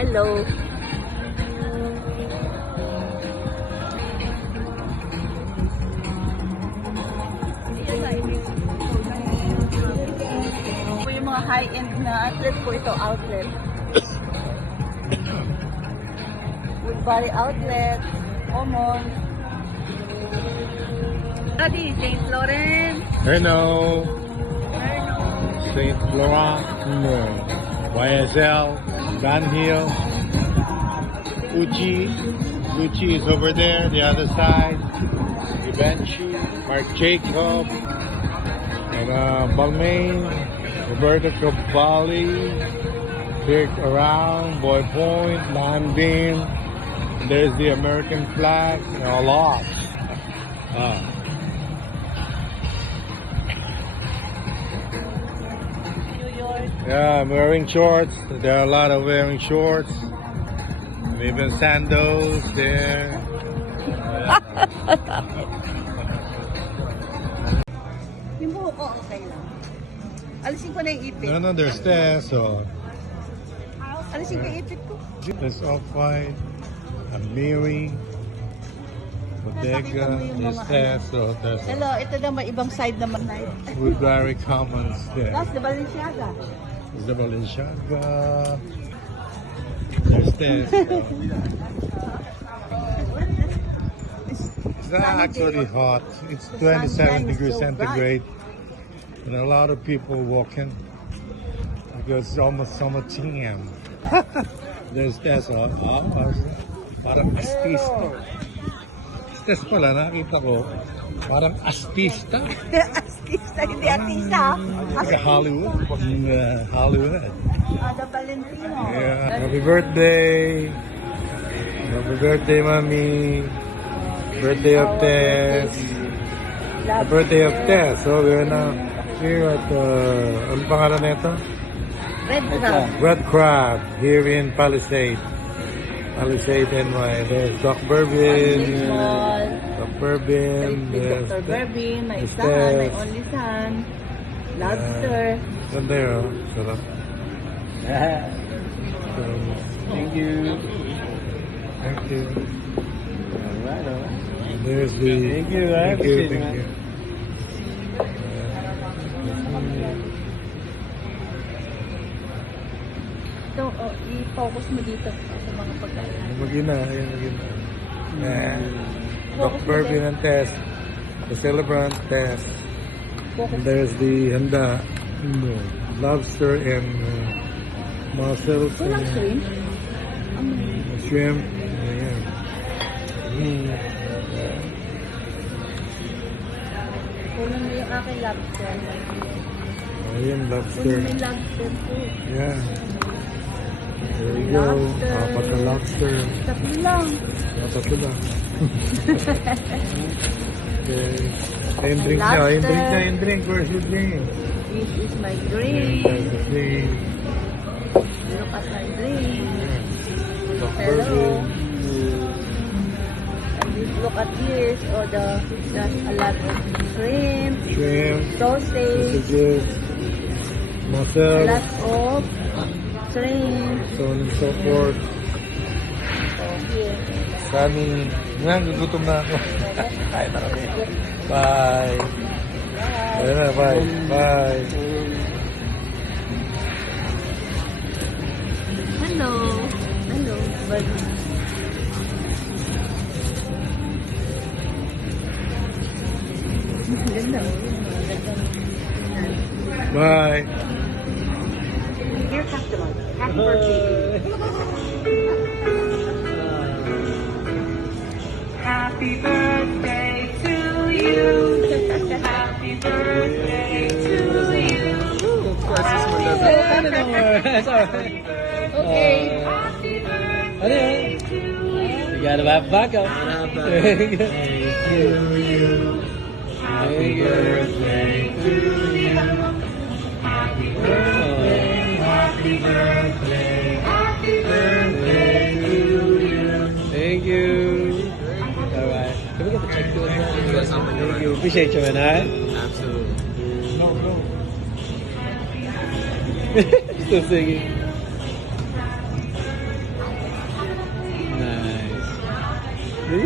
Hello. Ito yung mga high-end na outlet po ito, outlet. Woodbury Outlet, Common. Daddy, St. Laurent. Hello. Saint Laurent, YSL, Van Hill, Gucci is over there, the other side, Givenchy, Marc Jacob, and Balmain, Roberto Cavalli, Big Around, Boy Point, Landin, there's the American flag, a lot. Yeah, I'm wearing shorts. There are a lot of wearing shorts. And even sandals there. Yung buhok ko, okay lang. Alisin ko na yung ipit. No, there's there, so. Alisin ko yung ipit ko. There's Off-White, Amiri, Bodega, there's there, so there's Hello, ito naman ibang side naman. Woodbury Commons there. That's the Balenciaga. There's the Balenciaga. There's there. It's not actually hot. It's 27 degrees centigrade. And a lot of people walking because it's almost summer time. There's parang astista. Astis pala, nakita ko. Parang astista. Artista, hindi artista. Hollywood. Hollywood. The Valentino. Yeah. Happy birthday. Happy birthday, Mommy. Birthday of Tess. The birthday of Tess. So we're now here at, ano pangalan nito? Red Crab. Red Crab here in Palisade. Palisade NY. There's Doc Bourbon. Doc Bourbon. There's Dr. Bourbon. My son. My only son. Lobster. Ganda yun. Sarap. Thank you. Thank you. Alright. There's the... Thank you. Thank you. Thank you. Ito, i-focus mo dito sa mga pagkain. Magina. Doc Bourbon and Tess. The celebrant Tess. And there's the handa. Lobster and mussels. Walang shrimp. Shrimp. Ayan. Kulang mo yung aking lobster. Ayan, lobster. Kulang mo yung lobster po. Yeah. There you go. Lobster. Apat na lobster. Tatlo lang. Tatlo lang. Okay. Yung drink niya. Yung drink. Where's your drink? This is my drink. There's the drink. Look at my drink. Doc Hello. Bourbon. And this, look at this. Oh, there's a lot of shrimp, Shrimp. sausage, Sausages. a Mussels. lot of shrimp. So on and so forth. Oh, here. Kami. Ngayon, gugutom na ako. Kain na kami. Bye. Ayun na, bye. Bye. Hello. Hello. Buddy. Ganda. Bye. Dear customer, happy birthday. Happy birthday to you. Happy birthday to you. Okay. Happy birthday to you. You gotta have backup. Thank you. Happy birthday to you. Happy birthday. Happy birthday. Happy birthday to you. Thank you. Alright. Can we get the check to us? Thank you. Appreciate you, man. Alright? Absolutely. No. Still singing. Yan,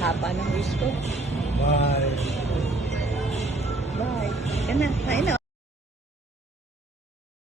haba ng wish ko. Bye. Bye. Yan na, kain na.